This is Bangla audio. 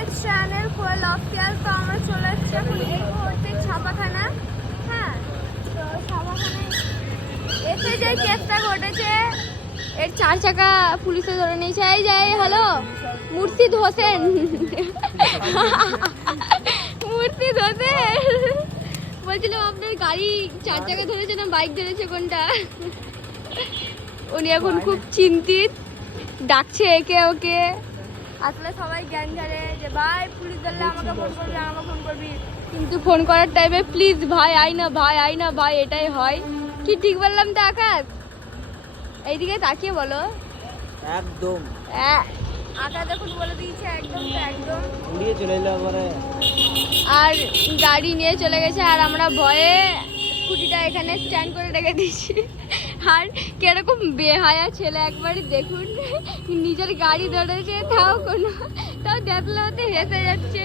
My channel Koel official. তো আমরা চলে এসেছি এখন এই মুহূর্তে ছাপাখানা। হ্যাঁ, তো ছাপাখানায় এসে যে কেসটা ঘটেছে, এর 4 চাকা পুলিশে ধরে নিয়েছে। এই যে হ্যালো মুর্শিদ হোসেন, মুর্শিদ হোসেন বলছিলাম আপনার গাড়ি 4 চাকা ধরেছে না বাইক ধরেছে কোনটা? উনি এখন খুব চিন্তিত, ডাকছে একে ওকে। আসলে সবাই জ্ঞান ঝাড়ে যে ভাই পুলিশ ধরলে আমাকে ফোন করবি, আমাকে ফোন করবি, কিন্তু ফোন করার টাইমে প্লিজ ভাই আই না, ভাই আই না, ভাই এটাই হয়। কি ঠিক বললাম তো আকাশ? এইদিকে তাকিয়ে বলো। একদম আকাশ দেখুন বলে দিয়েছে একদম তো একদম। উড়িয়ে চলে এলো আমারে। আর গাড়ি নিয়ে চলে গেছে আর আমরা ভয়ে স্কুটিটা এখানে স্ট্যান্ড করে রেখে দিয়েছি। আর কিরকম বেহায়া ছেলে একবারই দেখুন, নিজের গাড়ি ধরেছে তাও দেখলে হতে হেসে যাচ্ছে।